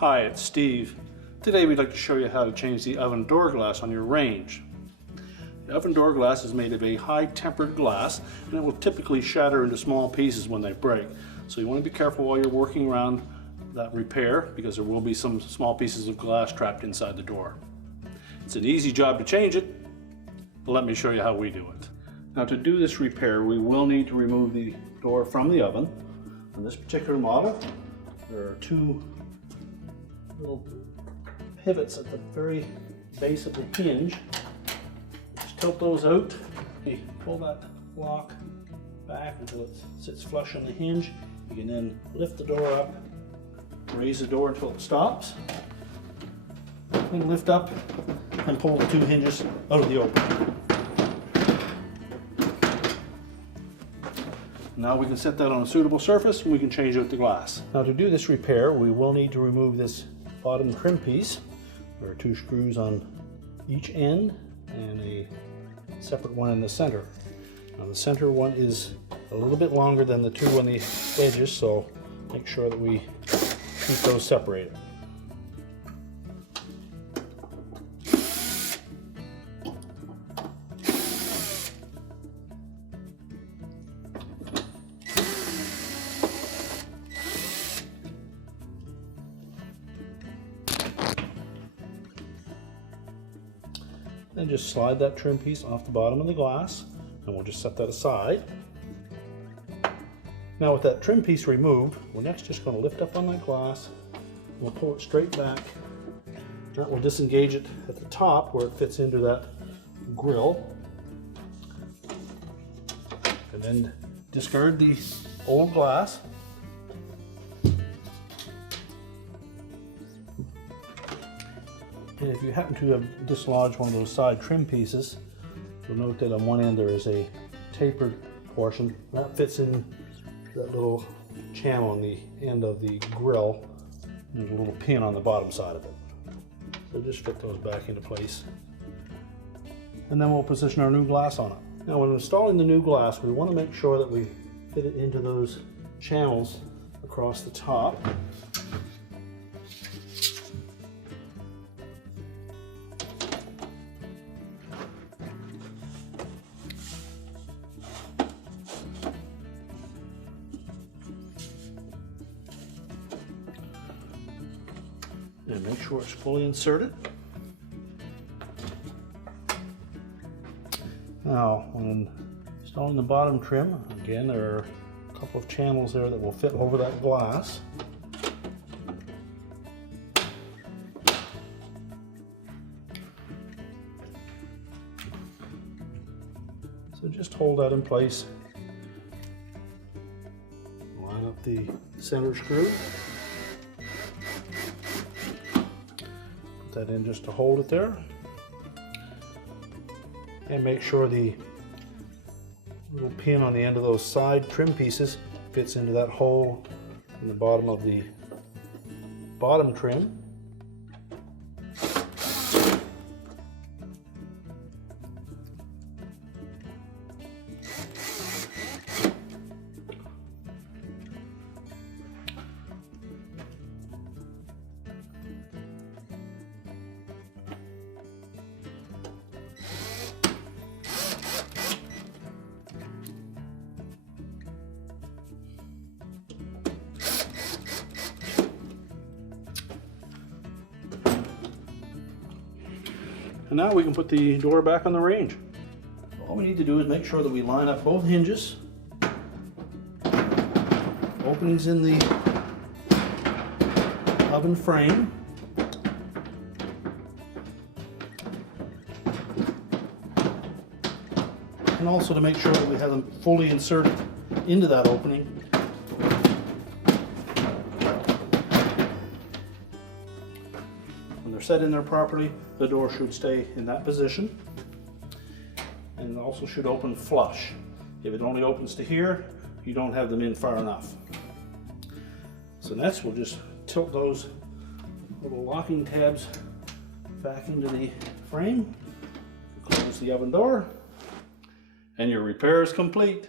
Hi, it's Steve. Today we'd like to show you how to change the oven door glass on your range. The oven door glass is made of a high tempered glass and it will typically shatter into small pieces when they break. So you want to be careful while you're working around that repair because there will be some small pieces of glass trapped inside the door. It's an easy job to change it, but let me show you how we do it. Now to do this repair we will need to remove the door from the oven. On this particular model there are two little pivots at the very base of the hinge. Just tilt those out. You pull that lock back until it sits flush on the hinge. You can then lift the door up, raise the door until it stops, then lift up and pull the two hinges out of the opening. Now we can set that on a suitable surface and we can change out the glass. Now to do this repair we will need to remove this bottom trim piece. There are two screws on each end and a separate one in the center. Now the center one is a little bit longer than the two on the edges, so make sure that we keep those separated. Then just slide that trim piece off the bottom of the glass and we'll just set that aside. Now with that trim piece removed, we're next just going to lift up on that glass and we'll pull it straight back. That will disengage it at the top where it fits into that grill. And then discard the old glass. And if you happen to have dislodged one of those side trim pieces, you'll note that on one end there is a tapered portion. That fits in that little channel on the end of the grill. There's a little pin on the bottom side of it. So just fit those back into place. And then we'll position our new glass on it. Now when installing the new glass, we want to make sure that we fit it into those channels across the top. And make sure it's fully inserted. Now, when installing the bottom trim, again, there are a couple of channels there that will fit over that glass. So just hold that in place. Line up the center screw. That in just to hold it there, and make sure the little pin on the end of those side trim pieces fits into that hole in the bottom of the bottom trim. And now we can put the door back on the range. All we need to do is make sure that we line up both hinges, openings in the oven frame, and also to make sure that we have them fully inserted into that opening. When they're set in there properly, the door should stay in that position, and it also should open flush. If it only opens to here, you don't have them in far enough. So next we'll just tilt those little locking tabs back into the frame, close the oven door, and your repair is complete.